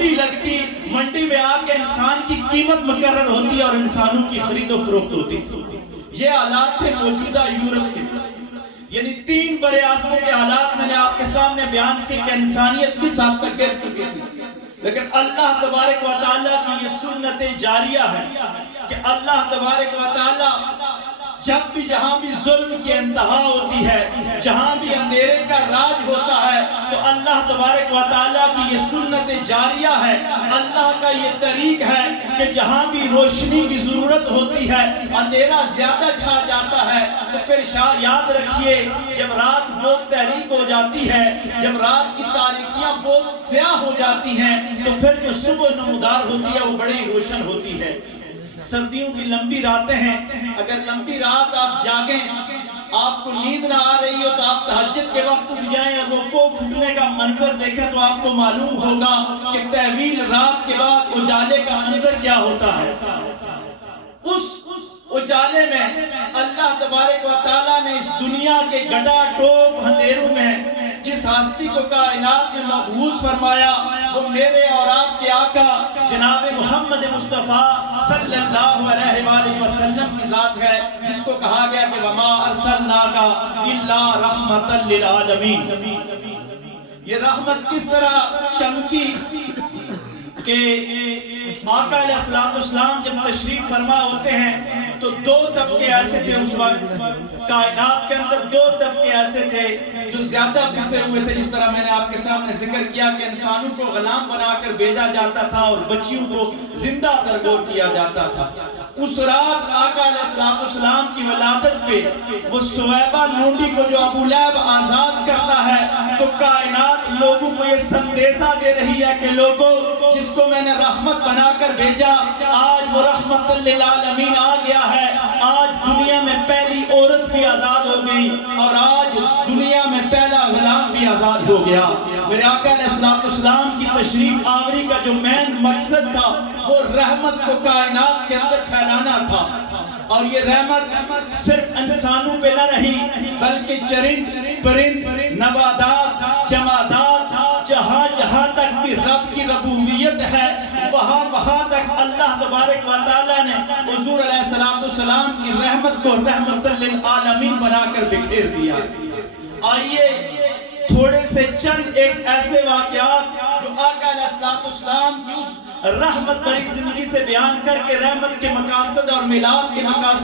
منڈی لگتی، منڈی میں آ کے انسان کی قیمت مقرر ہوتی اور انسانوں کی خرید و فروخت ہوتی تھی۔ یہ حالات تھے موجودہ یورپ کے، یعنی 3 بڑے اعظموں کے حالات میں نے آپ کے سامنے بیان کی کہ انسانیت کس حد تک گر چکی تھی، لیکن اللہ تبارک و تعالیٰ کی یہ سنت جاریہ ہے کہ اللہ تبارک و تعالیٰ جب بھی جہاں بھی ظلم کی انتہا ہوتی ہے، جہاں بھی اندھیرے کا راج ہوتا ہے، تو اللہ تبارک و تعالیٰ کی یہ سنت جاریہ ہے، اللہ کا یہ طریق ہے کہ جہاں بھی روشنی کی ضرورت ہوتی ہے، اندھیرا زیادہ چھا جاتا ہے، تو پھر یاد رکھیے جب رات بہت تاریک ہو جاتی ہے، جب رات کی تاریکیاں بہت سیاہ ہو جاتی ہیں، تو پھر جو صبح نمودار ہوتی ہے وہ بڑی روشن ہوتی ہے۔ سردیوں کی لمبی راتیں ہیں، اگر لمبی رات آپ جاگیں، آپ کو نیند نہ آ رہی ہو تو آپ تہجد کے وقت اٹھ جائیں اور رکوع پھٹنے کا منظر دیکھیں تو آپ کو معلوم ہوگا کہ طویل رات کے بعد اجالے کا منظر کیا ہوتا ہے۔ اس اجالے میں اللہ تبارک و تعالیٰ نے اس دنیا کے گٹا ٹوپ اندھیروں میں جس ہستی کو کائنات میں مبعوث فرمایا وہ میرے اور آپ کے آقا جناب محمد مصطفیٰ صلی اللہ علیہ وآلہ وسلم کی ذات ہے، جس کو کہا گیا کہ وَمَا أَرْسَلْنَاكَ إِلَّا رَحْمَةً لِلْعَالَمِينَ۔ یہ رحمت کس طرح چمکی کہ آقا علیہ السلام جب تشریف فرما ہوتے ہیں تو 2 طبقے ایسے تھے اس وقت کائنات کے اندر، 2 طبقے ایسے تھے جو زیادہ پسے ہوئے تھے، جس طرح میں نے آپ کے سامنے ذکر کیا کہ انسانوں کو غلام بنا کر بھیجا جاتا تھا اور بچیوں کو زندہ درگور کیا جاتا تھا۔ اس رات آقا علیہ السلام کی ولادت پہ وہ سویبہ لونڈی کو جو ابو لہب آزاد کرتا ہے تو کائنات لوگوں کو یہ سندیسہ دے رہی ہے کہ لوگوں جس کو میں نے رحمت بنا کر بھیجا آج وہ رحمت للعالمین آ گیا ہے، آج دنیا میں پہلی عورت بھی آزاد ہو گئی اور آج دنیا میں پہلا غلام بھی آزاد ہو گیا۔ میرے آقا علیہ السلام کی تشریف آوری کا جو مین مقصد تھا وہ رحمت کو کائنات کے اندر پھیلانا تھا، اور یہ رحمت صرف انسانوں پہ نہ رہی بلکہ چرند پرند نباتات جمادات جہاں جہاں تک بھی رب کی ربوبیت ہے وہاں تک اللہ تبارک و تعالیٰ نے حضور علیہ السلام کی رحمت کو رحمت للعالمین بنا کر بکھیر دیا۔ آئیے تھوڑے سے چند ایک ایسے واقعات جو آقا علیہ السلام کی اس رحمت بھری زندگی سے بیان کر کے رحمت کے مقاصد اور میلاد کے مقاصد